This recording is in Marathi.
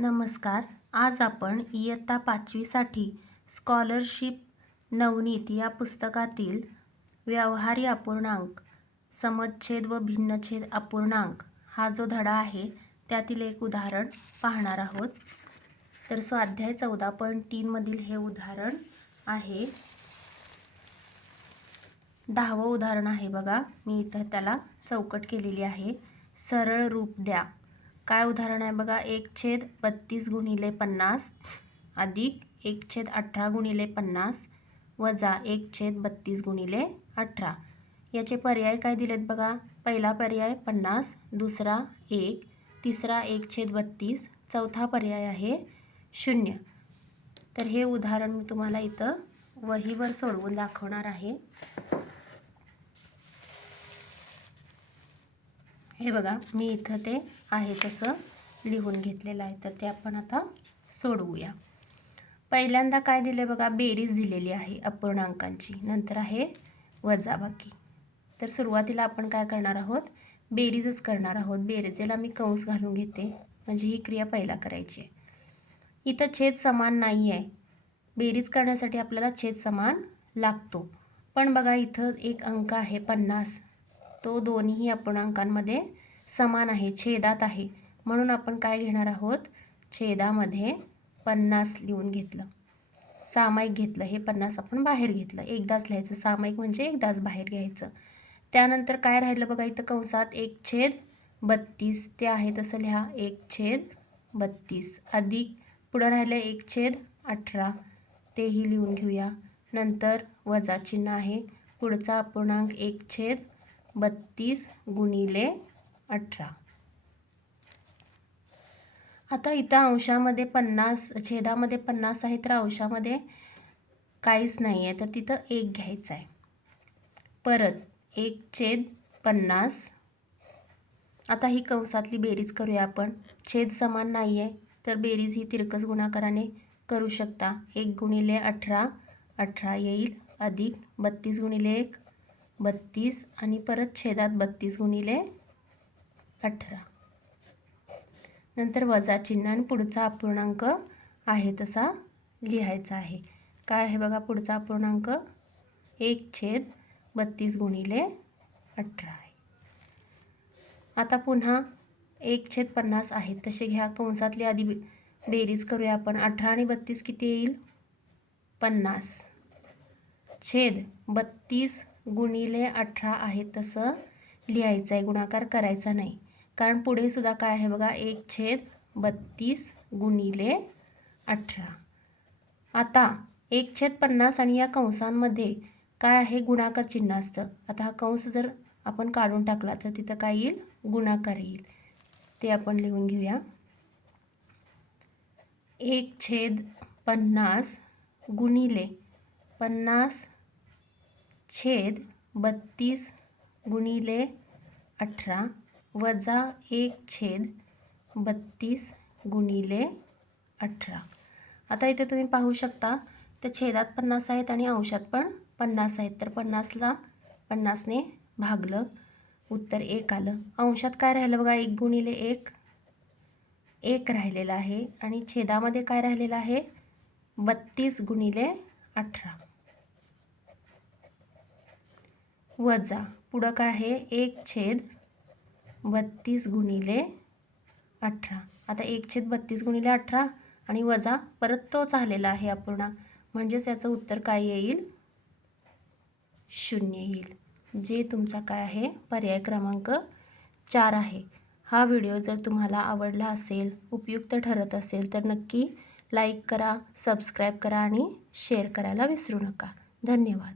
नमस्कार. आज आपण इयत्ता पाचवीसाठी स्कॉलरशिप नवनीत या पुस्तकातील व्यवहारी अपूर्णांक समच्छेद व भिन्नछेद अपूर्णांक हा जो धडा आहे त्यातील एक उदाहरण पाहणार आहोत. तर स्वाध्याय चौदा पॉईंट तीनमधील हे उदाहरण आहे. दहावं उदाहरण आहे बघा. मी इथं त्याला चौकट केलेली आहे. सरळ रूप द्या. काय उदाहरण आहे बघा? एक छेद बत्तीस गुणिले पन्नास अधिक एक छेद अठरा गुणिले पन्नास वजा एक छेद बत्तीस गुणिले अठरा. याचे पर्याय काय दिलेत बघा? पहिला पर्याय पन्नास दुसरा एक तिसरा एक छेद बत्तीस चौथा पर्याय आहे शून्य. तर हे उदाहरण मी तुम्हाला इथं वहीवर सोडवून दाखवणार आहे. हे बघा मी इथं ते आहे तसं लिहून घेतलेलं आहे. तर ते आपण आता सोडवूया. पहिल्यांदा काय दिले बघा बेरीज दिलेली आहे अपूर्णांकांची. नंतर आहे वजाबाकी. तर सुरुवातीला आपण काय करणार आहोत? बेरीजच करणार आहोत. बेरीजेला मी कंस घालून घेते. म्हणजे ही क्रिया पहिला करायची आहे. इथं छेद समान नाही आहे बेरीज करण्यासाठी आपल्याला छेद समान लागतो. पण बघा इथं एक अंक आहे पन्नास. तो दोन्ही अपूर्णांकांमध्ये समान आहे छेदात आहे. म्हणून आपण काय घेणार आहोत? छेदामध्ये पन्नास लिहून घेतलं. सामायिक घेतलं. हे पन्नास आपण बाहेर घेतलं. एकदाच लिहायचं. सामायिक म्हणजे एकदाच बाहेर घ्यायचं. त्यानंतर काय राहिलं बघा इथं? कंसात एक छेद बत्तीस. ते आहे तसं लिहा. एक छेद बत्तीस. अधिक पुढं राहिलं एक छेद अठरा. तेही लिहून घेऊया. नंतर वजा चिन्ह आहे. पुढचा अपूर्णांक एक छेद बत्तीस गुणिले अठरा. आता इथं अंशामध्ये पन्नास छेदामध्ये पन्नास आहे तर अंशामध्ये काहीच नाही आहे तर तिथं एक घ्यायचं आहे. परत एक छेद पन्नास. आता ही कंसातली बेरीज करूया आपण. छेद समान नाही आहे तर बेरीज ही तिरकस गुणाकाराने करू शकता. एक गुणिले अठरा अठरा येईल अधिक बत्तीस गुणिले एक. बत्तीस आणि परत छेदात बत्तीस गुणिले अठरा. नंतर वजा चिन्ह आणि पुढचा अपूर्णांक आहे तसा लिहायचा आहे. काय आहे बघा पुढचा अपूर्णांक? एक छेद बत्तीस गुणिले अठरा आहे. आता पुन्हा एक छेद पन्नास आहेत तसे घ्या. कंसातली आधी बेरीज करूया आपण. अठरा आणि बत्तीस किती येईल? पन्नास. छेद बत्तीस गुणिले अठरा आहे तसं लिहायचं आहे गुणाकार करायचा नाही. कारण पुढे सुद्धा काय आहे बघा? एक छेद बत्तीस गुणिले अठरा. आता एक छेद पन्नास आणि या कंसांमध्ये काय आहे? गुणाकार चिन्ह असतं. आता हा कंस जर आपण काढून टाकला तर तिथं काय येईल? गुणाकार येईल. ते आपण लिहून घेऊया. एक छेद पन्नास गुणिले पन्नास छेद बत्तीस गुणिले अठरा वजा एक छेद बत्तीस गुणिले अठरा. आता इथे तुम्ही पाहू शकता त्या छेदात पन्नास आहेत आणि अंशात पण पन्नास आहेत. तर पन्नासला पन्नासने भागलं उत्तर एक आलं. अंशात काय राहिलं बघा एक गुणिले एक एक राहिलेलं आहे. आणि छेदामध्ये काय राहिलेलं आहे? बत्तीस गुणिले अठरा. वजा. पुढं काय आहे? एक छेद बत्तीस गुणिले अठरा. आता एक छेद बत्तीस गुणिले अठरा आणि वजा परत तोच आलेला आहे अपूर्णांक म्हणजेच याचं उत्तर काय येईल? शून्य येईल. जे तुमचा काय आहे? पर्याय क्रमांक चार आहे. हा व्हिडिओ जर तुम्हाला आवडला असेल उपयुक्त ठरत असेल तर नक्की लाईक करा सबस्क्राईब करा आणि शेअर करायला विसरू नका. धन्यवाद.